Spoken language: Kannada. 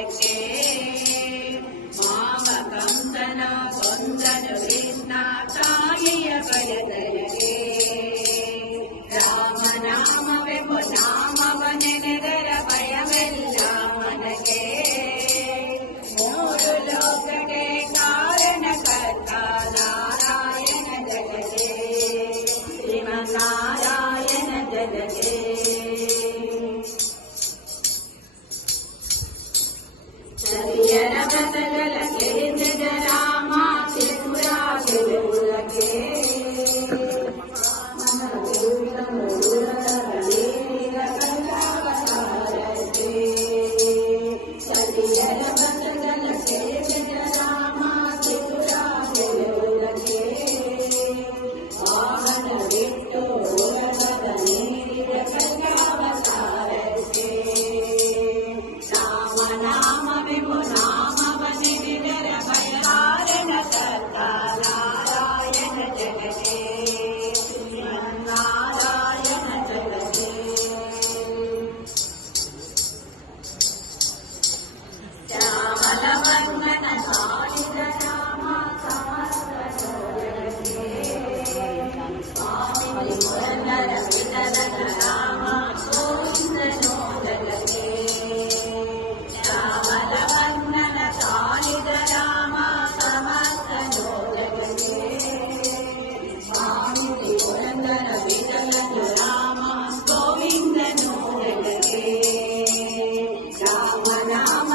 ಜಗಕ್ಕೆ ಮಾವ ಕಂಸನ ಕೊಂದನು ಕೃಷ್ಣ ತಾಯಿಯ ಬಲದರಿಗೆ ರಾಮನಾಮವೆಂಬ ನಾಮವ ನೆನೆದರ ಭಯವೆಲ್ಲ ಮನಗೆ ಮೂರು ಲೋಕಕ್ಕೆ ಕಾರಣಕರ್ತ ನಾರಾಯಣ ಜಗಕ್ಕೆ ಶ್ರೀಮನ್ನಾರಾಯಣ ಜಗಕ್ಕೆ ಸರಿಯರ ಬಸಗಲ ಕೆರೆದ ರಾಮ ತ್ರಿಪುರ ಗೆಲುವುದಕ್ಕೆ ಸರಿಯರ ಬಸಗಲ ಕೆರೆದ ರಾಮ ತ್ರಿಪುರ ಗೆಲುವುದಕ್ಕೆ ವಾಹನ ಬಿಟ್ಟು ಉರಗದ ನೀರಿದ ಕಲ್ಯಾವತಾರಕ್ಕೆ ರಾಮನಾಮವೆಂಬ ನಾಮವ ನೆನೆದರ ಭಯಾರಣ ಕರ್ತ ನಾರಾಯಣ ಜಗದೇ ನಾರಾಯಣ ಜಗದೇ ಶ್ಯಾಮಲವರ್ಣನ ಸಾಲಿದ ರಾಮ ಜಗದೇ ಸ್ವಾಮಿ ಪುರಂದರ ವಿಠಲನ ರಾಮ ಗೋವಿಂದನೋ ಜಗದೇ ಶ್ಯಾಮಲವರ್ಣನ ಸಾಲಿದ ರಾಮ ಸಮರ್ಥನೋ ಜಗದೇ ಸ್ವಾಮಿ ಪುರಂದರ ವಿಠಲನ ರಾಮ ಗೋವಿಂದನೋ ಜಗದೇ ರಾಮನಾಮ